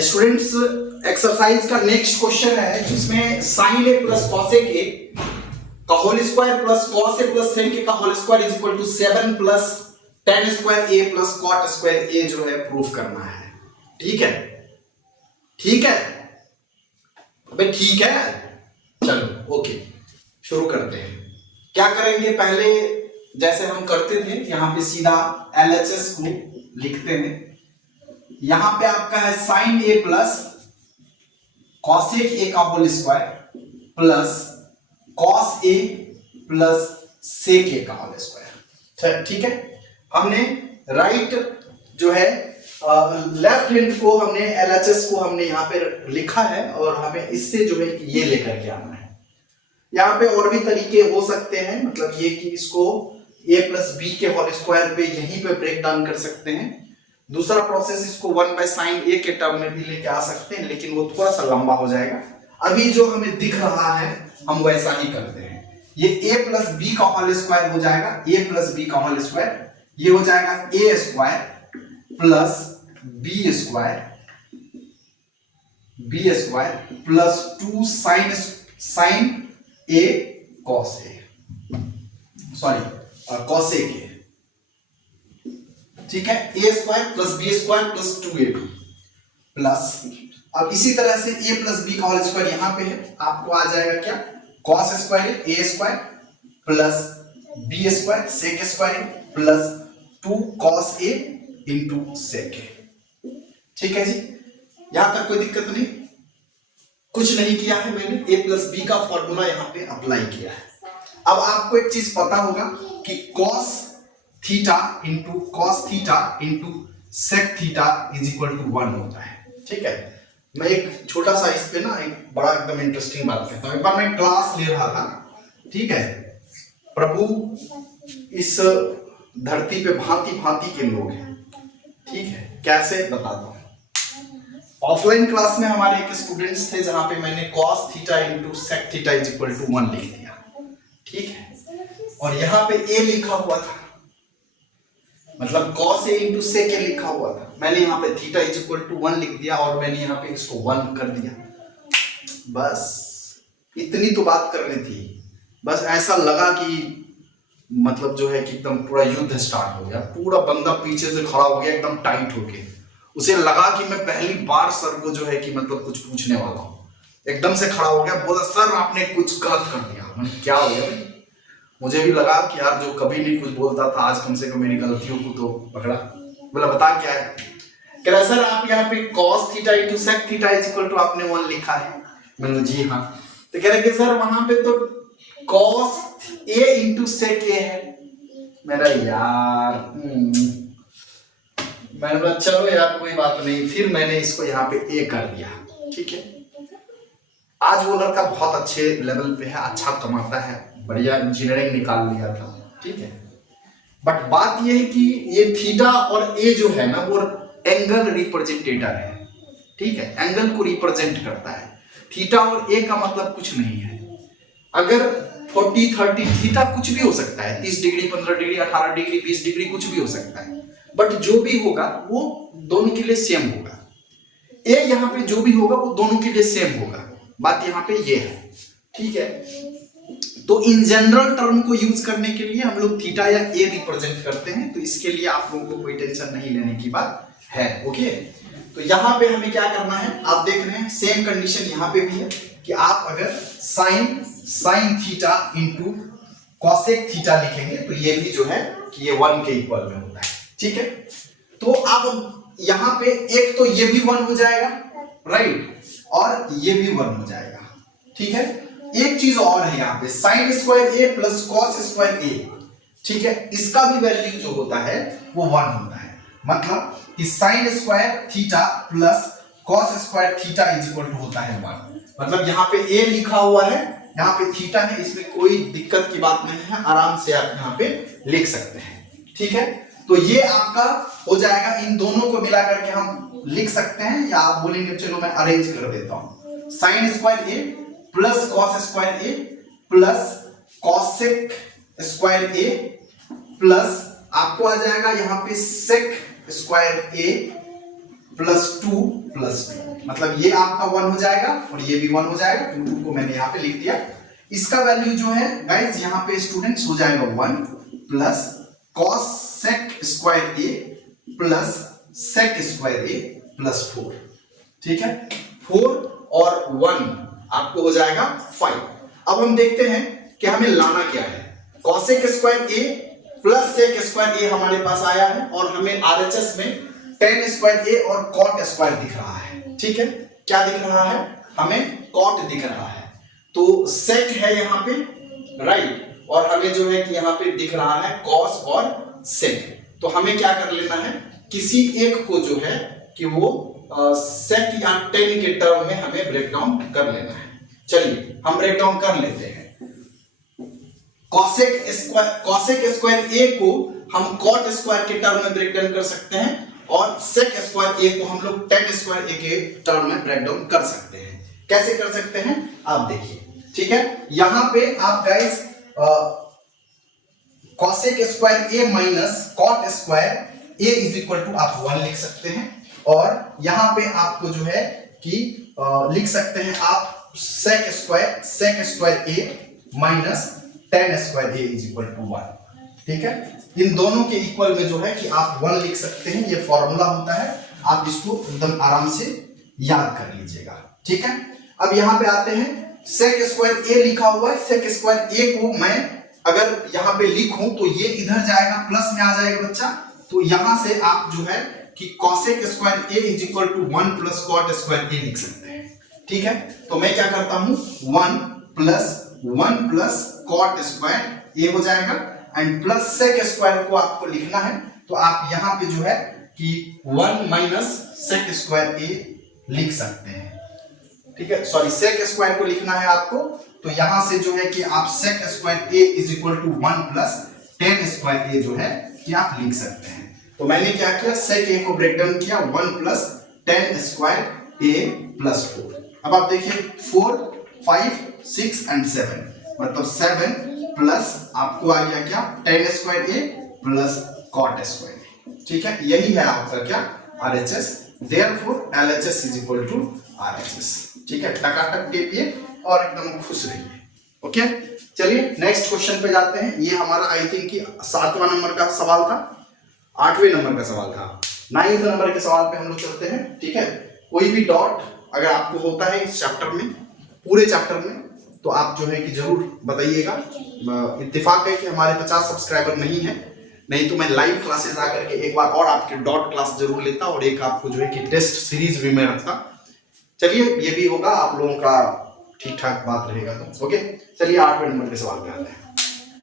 Students, exercise का next question है जिसमें sine A plus cosec A का whole square plus cos A plus sec A का whole square is equal to 7 plus tan square A plus cot square A जो है proof करना है। ठीक है, ठीक है भाई, ठीक है। चलो ओके, शुरू करते हैं। क्या करेंगे, पहले जैसे हम करते थे यहां पे सीधा LHS को लिखते हैं। यहां पे आपका है sine A plus cosec A का whole square plus cos A plus sec A का होल स्क्वायर। ठीक है, हमने राइट जो है लेफ्ट हैंड को हमने LHS को हमने यहाँ पे लिखा है और हमें इससे जो है ये लेकर के आना है। यहाँ पे और भी तरीके हो सकते हैं, मतलब ये कि इसको a प्लस बी के होल स्क्वायर पे यहीं पे ब्रेक डाउन कर सकते हैं। दूसरा प्रोसेस इसको 1 बाय साइन ए के टर्म में भी लेके आ सकते हैं, लेकिन वो थोड़ा सा लंबा हो जाएगा। अभी जो हमें दिख रहा है हम वैसा ही करते हैं। ये a प्लस बी का होल स्क्वायर हो जाएगा, a प्लस बी का होल स्क्वायर, ये हो जाएगा a square plus B square plus 2 sine A cos A, sorry cosec A. ठीक है, a square plus B square plus 2ab plus, अब इसी तरह से a प्लस बी का होल स्क्वायर यहां पे है, आपको आ जाएगा क्या, cos square a square plus B square sec square plus 2 cos a into sec A. ठीक है जी, यहां तक कोई दिक्कत नहीं, कुछ नहीं किया है मैंने, a प्लस बी का फॉर्मूला यहां पे अप्लाई किया है। अब आपको एक चीज पता होगा कि cos theta into sec theta is equal to 1 होता है। ठीक है, मैं एक छोटा सा इस पे ना एक बड़ा एकदम इंटरेस्टिंग बात कहता हूं। एक बार मैं क्लास ले रहा था, ठीक है, प्रभु इस धरती पे भांति भांति के लोग हैं। ठीक है, कैसे बताता हूं। ऑफलाइन क्लास में हमारे एक स्टूडेंट्स थे जहां पे मैंने cos theta into sec theta is equal to 1 लिख दिया। ठीक है, और यहां पे a लिखा हुआ था, मतलब cos a into sec a लिखा हुआ था। मैंने यहाँ पे थीटा इज इक्वल टू 1 लिख दिया और मैंने यहाँ पे इसको 1 कर दिया। बस इतनी तो बात करनी थी। बस ऐसा लगा कि मतलब जो है कि एकदम पूरा युद्ध स्टार्ट हो गया, पूरा बंदा पीछे से खड़ा हो गया एकदम टाइट होके। उसे लगा कि मैं पहली बार सर को जो है कि मतलब कुछ पूछने वाला हूँ। एकदम से खड़ा हो गया, बोला सर आपने कुछ गलत कर दिया। मैंने क्या हो गया भाई? मुझे भी लगा कि यार जो कभी नहीं कुछ बोलता था आज कम से कम मेरी गलतियों को तो पकड़ा। बोला बता क्या है? कह रहा सर आप यहाँ पे cos theta into sec theta is equal to आपने 1 लिखा है। मैंने जी हाँ। तो कह रहे कि सर वहां पे तो cos a into sec a है। मेरा यार मैंने बोला चलो यार कोई बात नहीं, फिर मैंने इसको यहाँ पे a कर दिया। ठीक है, आज वो लड़का बहुत अच्छे लेवल पे है, अच्छा कमाता है, बढ़िया इंजीनियरिंग निकाल लिया था। ठीक है, बट बात ये है कि ये थीटा और ए जो है ना वो एंगल रिप्रेजेंटेटर है। ठीक है, एंगल को रिप्रेजेंट करता है। थीटा और ए का मतलब कुछ नहीं है। अगर 40 30 थीटा कुछ भी हो सकता है, 30 डिग्री 15 डिग्री 18 डिग्री 20 डिग्री कुछ भी हो सकता है, बट जो भी होगा वो दोनों के लिए सेम होगा। ए यहाँ पे जो भी होगा वो दोनों के लिए सेम होगा। बात यहाँ पे ये है। ठीक है, तो इन जनरल टर्म को यूज करने के लिए हम लोग थीटा या ए रिप्रेजेंट करते हैं, तो इसके लिए आप लोगों को कोई टेंशन नहीं लेने की बात है। ओके, तो यहाँ पे हमें क्या करना है, आप देख रहे हैं सेम कंडीशन यहाँ पे भी है कि आप अगर sine theta into cosec theta लिखेंगे तो ये भी जो है कि ये 1 के इक्वल में होता है। ठीक है, तो आप यहाँ पे एक तो ये भी 1 हो जाएगा, राइट, और ये भी 1 हो जाएगा। ठीक है, एक चीज और है यहाँ पे sine square A plus cos square ए। ठीक है, इसका भी वैल्यू जो होता है वो 1 होता है। मतलब कि sine square theta plus cos square theta is equal to होता है 1। मतलब यहाँ पे ए लिखा हुआ है, यहाँ पे थीटा है, इसमें कोई दिक्कत की बात नहीं है, आराम से आप यहाँ पे लिख सकते हैं। ठीक है, तो ये आपका हो जाएगा। इन दोनों को मिला करके हम लिख सकते हैं, या आप बोलेंगे चलो मैं अरेंज कर देता हूं। Sine square A plus cos square A plus cosec square A plus आपको आ जाएगा यहाँ पे sec square A plus 2 plus 2। मतलब ये आपका 1 हो जाएगा और ये भी 1 हो जाएगा, 2 को मैंने यहाँ पे लिख दिया। इसका वैल्यू जो है गाइस यहाँ पे स्टूडेंट्स हो जाएगा 1 plus cos sec square a plus sec square a plus 4। ठीक है, 4 और 1 आपको हो जाएगा 5। अब हम देखते हैं कि हमें लाना क्या है। cosec square a plus sec square a हमारे पास आया है और हमें RHS में tan स्क्वायर a और cot स्क्वायर दिख रहा है। ठीक है, क्या दिख रहा है? हमें cot दिख रहा है, तो sec है यहाँ पे, राइट, और हमें जो है कि यहाँ पे दिख रहा है cos और sec। तो हमें क्या कर लेना है, किसी एक को जो है कि वो sec या tan के टर्म में हमें ब्रेक डाउन कर लेना है। चलिए हम ब्रेक डाउन कर लेते हैं। cosec स्क्वायर a को हम cot स्क्वायर के टर्म में ब्रेक डाउन कर सकते हैं और sec स्क्वायर a को हम लोग tan स्क्वायर a के टर्म में ब्रेक डाउन कर सकते हैं। कैसे कर सकते हैं आप देखिए। ठीक है, यहां पे आप guys cosec square a minus cot square a is equal to आप 1 लिख सकते हैं और यहां पे आपको जो है कि लिख सकते हैं आप sec square a minus tan square a is equal to 1। ठीक है, इन दोनों के इक्वल में जो है कि आप 1 लिख सकते हैं। ये फॉर्मूला होता है, आप इसको एकदम आराम से याद कर लीजिएगा। ठीक है, अब यहां पे आते हैं, sec स्क्वायर a लिखा हुआ है, sec स्क्वायर a को मैं अगर यहां पे लिखूं तो ये इधर जाएगा, प्लस में आ जाएगा बच्चा। तो यहां से आप जो है कि cosec square a is equal to 1 plus cot square a लिख सकते हैं। ठीक है, तो मैं क्या करता हूं, 1 प्लस cot स्क्वायर a हो जाएगा एंड प्लस sec स्क्वायर को आपको लिखना है, तो आप यहां पे जो है कि 1 माइनस sec स्क्वायर a लिख सकते हैं। ठीक है, सॉरी, sec स्क्वायर को लिखना है आपको, तो यहां से जो है कि आप sec square a is equal to 1 plus tan square a जो है कि आप लिख सकते हैं। तो मैंने क्या किया, sec a को ब्रेक डाउन किया 1 plus tan square a plus 4। अब आप देखिए 4, 5, 6 एंड 7, मतलब 7 प्लस आपको आ गया क्या, tan square a plus cot square a। ठीक है, यही है आपका क्या, RHS। Therefore LHS is equal to RHS। ठीक है, टकाटक टिपिए और एकदम खुश रहिए। ओके, चलिए नेक्स्ट क्वेश्चन पे जाते हैं। ये हमारा आई थिंक कि 7वां नंबर का सवाल था, 8वें नंबर का सवाल था। 9th नंबर के सवाल पे हम लोग चलते हैं। ठीक है, कोई भी डॉट अगर आपको होता है इस चैप्टर में, पूरे चैप्टर में, तो आप जो है कि जरूर बताइएगा। इत्तेफाक है कि हमारे 50 सब्सक्राइबर नहीं है, नहीं तो मैं लाइव क्लासेस आकर के एक बार और आपके डॉट क्लास जरूर लेता और एक आपको जो है कि टेस्ट सीरीज भी मैं रखता। चलिए ये भी होगा, आप लोगों का ठीक ठाक बात रहेगा तो। ओके, चलिए 8वें नंबर के सवाल पे आते हैं।